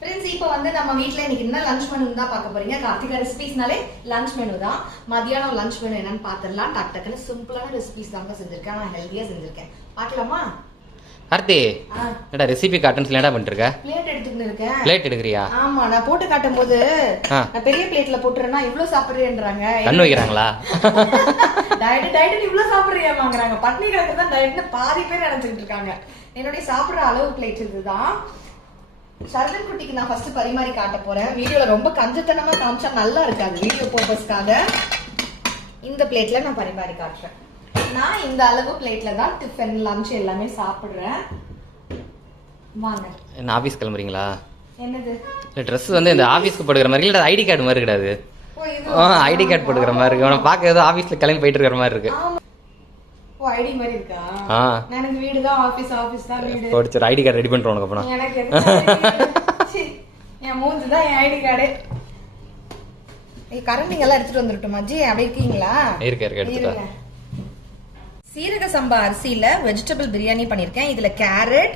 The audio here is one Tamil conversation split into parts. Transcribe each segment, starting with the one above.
ஃப்ரெண்ட்ஸ் இப்போ வந்து நம்ம வீட்ல இன்னைக்கு என்ன லஞ்ச் மெனு தான் பார்க்க போறீங்க. கார்த்திகா ரெசிபிஸ்னாலே லஞ்ச் மெனு தான். மதியானம் லஞ்ச் மெனு என்னன்னு பாத்துடலாம். டக் டக்குன்னு சிம்பிளான ரெசிபிஸ் தாங்க செஞ்சிருக்கேன். நான் ஹெல்தியா செஞ்சிருக்கேன். பார்க்கலாமா? கார்த்தி, என்னடா ரெசிபி காட்டன்ஸ்ல என்னடா பண்ணிட்டு இருக்க? பிளேட் எடுத்துட்டு இருக்கேன். பிளேட் எடுக்கறியா? ஆமா, நான் போட்டு காட்டும்போது நான் பெரிய பிளேட்ல போட்டுறேன்னா இவ்ளோ சாப்பிடுறேன்றாங்க. கண்ணு வைக்கறாங்களா? டயட் இவ்ளோ சாப்பிடுறியாமாங்கறாங்க. பட்னி கிடக்குறதா டயட்னு பாதி பேர் நினைச்சிட்டு இருக்காங்க. என்னோட சாப்பிடுற அளவு பிளேட் இதுதான். சரவணன் குட்டிக்கு நான் ஃபர்ஸ்ட் பரிமாறி காட்ட போறேன். வீடியோல ரொம்ப கஞ்சத்தனமா காமிச்சா நல்லா இருக்காது. வீடியோ பர்பஸ்க்காக இந்த பிளேட்ல நான் பரிமாறி காட்டுறேன். நான் இந்த அளவு பிளேட்ல தான் டிஃபன் லஞ்ச் எல்லாமே சாப்பிடுறேன். வாங்க. என்ன ஆபீஸ் கிளம்புறீங்களா? என்னது? Dress வந்து இந்த ஆபீஸ்க்கு போடுற மாதிரி இல்ல ஐடி கார்டு மாதிரி கிடையாது. ஐடி கார்டு போடுற மாதிரி இருக்கு. உன பாக்க ஏதோ ஆபீஸ்ல கிளம்பி போயிட்டு இருக்கிற மாதிரி இருக்கு. ஓ, ஐடி மாதிரி இருக்கா? எனக்கு வீடு தான் ஆபீஸ், ஆபீஸ் தான் வீடு. போடுச்சு ஐடி கார்டு ரெடி பண்றோம் உனக்கு அப்புறம். எனக்கு எதுக்கு என் மூஞ்சி தான் என் ஐடி கார்டு. கரண்டிங்க எல்லாம் எடுத்துட்டு வந்துட்டோமா ஜி? அப்படியே இருக்கீங்களா? இருக்கு எடுத்துட்டா. சீரக சம்பா அரிசியில வெஜிடபிள் பிரியாணி பண்ணிருக்கேன். இதுல கேரட்,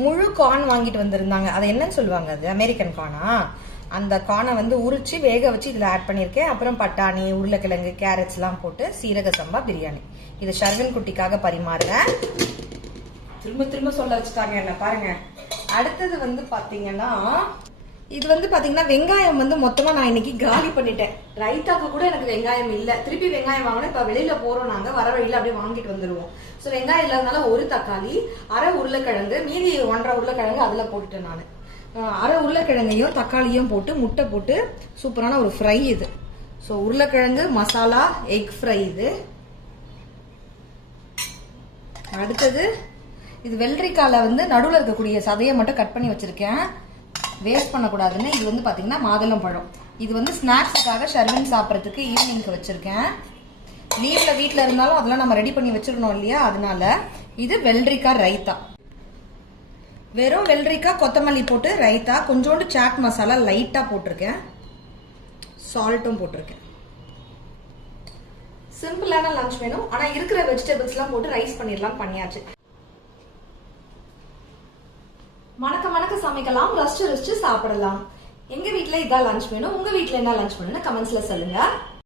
முழு கார்ன் வாங்கிட்டு வந்திருந்தாங்க. அது என்னன்னு சொல்லுவாங்க? அது அமெரிக்கன் கார்னா. அந்த கார்னை வந்து உரிச்சு வேக வச்சு இதுல ஆட் பண்ணிருக்கேன். அப்புறம் பட்டாணி, உருளைக்கிழங்கு, கேரட்ஸ் எல்லாம் போட்டு சீரக சம்பா பிரியாணி. இது ஷர்வன் குட்டிக்காக பரிமாறுறேன். திரும்ப சொல்ல வச்சுட்டாங்க என்ன பாருங்க. அடுத்தது வந்து பாத்தீங்கன்னா இது வந்து பாத்தீங்கன்னா வெங்காயம் வந்து மொத்தமா நான் இன்னைக்கு காலி பண்ணிட்டேன். ரைத்தாக்கு கூட எனக்கு வெங்காயம் இல்ல. திருப்பி வெங்காயம் வாங்கணும். இப்ப வெளியில போறோம், நாங்க வர வழியில அப்படியே வாங்கிட்டு வந்துருவோம். சோ வெங்காயம் இல்லாதனால ஒரு தக்காளி, அரை உருளைக்கிழங்கு, மீதி 1.5 உருளைக்கிழங்கு அதுல போட்டுட்டேன் நானு. அரை உருளைக்கிழங்கையும் தக்காளியும் போட்டு முட்டை போட்டு சூப்பரான ஒரு ஃப்ரை இது. சோ உருளைக்கிழங்கு மசாலா எக் ஃப்ரை இது. அடுத்தது இது வெள்ளரிக்கால வந்து நடுவில் இருக்கக்கூடிய சதையை மட்டும் கட் பண்ணி வச்சிருக்கேன், வேஸ்ட் பண்ணக்கூடாதுன்னு. இது வந்து பாத்தீங்கன்னா மாதுளம் பழம். இது வந்து ஸ்நாக்ஸுக்காக ஷர்வின் சாப்பிட்றதுக்கு ஈவினிங்க்கு வச்சிருக்கேன். லீவ்ல வீட்டுல இருந்தாலும் அதெல்லாம் நம்ம ரெடி பண்ணி வச்சிடணும் இல்லையா, அதனால. இது வெள்ளரிக்காய் ரைத்தா. வெறும் வெள்ளரிக்காய் கொத்தமல்லி போட்டு ரைத்தா. கொஞ்சோண்டு சாட் மசாலா லைட்டா போட்டிருக்கேன், சால்ட்டும் போட்டிருக்கேன். சிம்பிளான லஞ்ச் வேணும். ஆனா இருக்கிற வெஜிடபிள்ஸ் எல்லாம் போட்டு ரைஸ் பண்ணிடலாம். பண்ணியாச்சு. மணக்க சமைக்கலாம், ரசிச்சு சாப்பிடலாம். எங்க வீட்டுல இதான் லஞ்ச் வேணும். உங்க வீட்டுல என்ன லஞ்ச் வேணும்னு கமெண்ட்ஸ்ல சொல்லுங்க.